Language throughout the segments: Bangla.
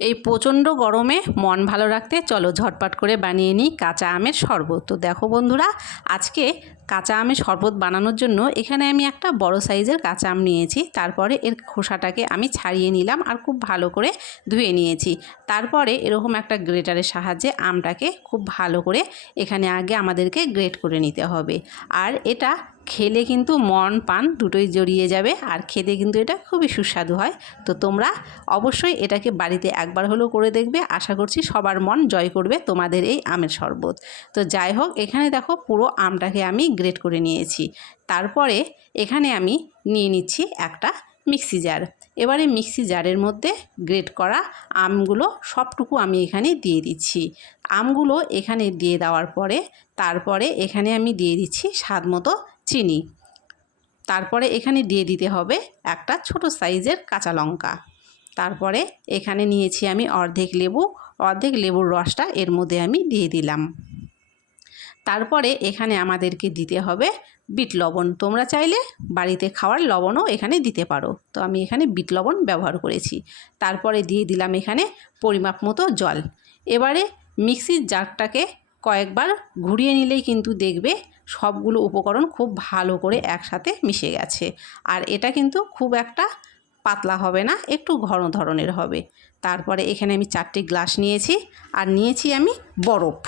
এই প্রচণ্ড গরমে মন ভালো রাখতে চলো ঝটপট করে বানিয়ে নিই কাঁচা আমের শরবত। তো দেখো বন্ধুরা, আজকে কাঁচা আমের শরবত বানানোর জন্য এখানে আমি একটা বড় সাইজের কাঁচা আম নিয়েছি। তারপরে এর খোসাটাকে আমি ছাড়িয়ে নিলাম আর খুব ভালো করে ধুয়ে নিয়েছি। তারপরে এরকম একটা গ্রেটারের সাহায্যে আমটাকে খুব ভালো করে এখানে আগে আমাদেরকে গ্রেট করে নিতে হবে। আর এটা খেলে কিন্তু মন প্রাণ দুটোই জড়িয়ে যাবে, আর খেতে কিন্তু এটা খুবই সুস্বাদু হয়। তো তোমরা অবশ্যই এটাকে বাড়িতে একবার হলেও করে দেখবে, আশা করছি সবার মন জয় করবে তোমাদের এই আমের শরবত। তো যাই হোক, এখানে দেখো পুরো আমটাকে আমি গ্রেট করে নিয়েছি। তারপরে এখানে আমি নিয়ে নিচ্ছি একটা মিক্সি জার। এবারে মিক্সি জারের মধ্যে গ্রেট করা আমগুলো সবটুকু আমি এখানে দিয়ে দিচ্ছি। আমগুলো এখানে দিয়ে দেওয়ার পরে তারপরে এখানে আমি দিয়ে দিচ্ছি স্বাদ মতো চিনি। তারপরে এখানে দিয়ে দিতে হবে একটা ছোট সাইজের কাঁচা লঙ্কা। তারপরে এখানে নিয়েছি আমি অর্ধেক লেবুর রসটা এর মধ্যে আমি দিয়ে দিলাম। তারপরে এখানে আমাদেরকে দিতে হবে বিট লবণ। তোমরা চাইলে বাড়িতে খাওয়ার লবণও এখানে দিতে পারো, তো আমি এখানে বিট লবণ ব্যবহার করেছি। তারপরে দিয়ে দিলাম এখানে পরিমাপ মতো জল। এবারে মিক্সির জারটাকে কয়েকবার ঘুরিয়ে নিলেই কিন্তু দেখবে সবগুলো উপকরণ খুব ভালো করে একসাথে মিশে গেছে। আর এটা কিন্তু খুব একটা পাতলা হবে না, একটু ঘন ধরনের হবে। তারপরে এখানে আমি 4টি গ্লাস নিয়েছি, আর নিয়েছি আমি বরফ।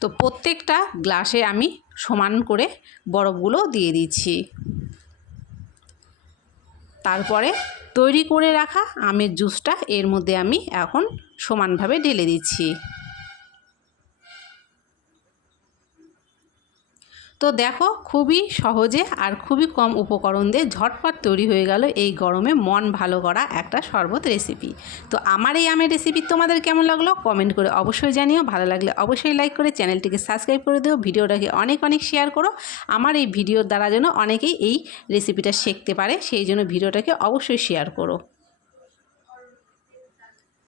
তো প্রত্যেকটা গ্লাসে আমি সমান করে বরফগুলো দিয়ে দিচ্ছি। তারপরে তৈরি করে রাখা আমের জুসটা এর মধ্যে আমি এখন সমানভাবে ঢেলে দিচ্ছি। তো দেখো, খুবই সহজে আর খুবই কম উপকরণ দিয়ে ঝটপট তৈরি হয়ে গেল এই গরমে মন ভালো করা একটা শরবত রেসিপি। তো আমার এই আমের রেসিপি তোমাদের কেমন লাগলো কমেন্ট করে অবশ্যই জানিও। ভালো লাগলে অবশ্যই লাইক করে চ্যানেলটিকে সাবস্ক্রাইব করে দিও, ভিডিওটাকে অনেক শেয়ার করো। আমার এই ভিডিওর দ্বারা যেন অনেকেই এই রেসিপিটা শিখতে পারে, সেই জন্য ভিডিওটাকে অবশ্যই শেয়ার করো।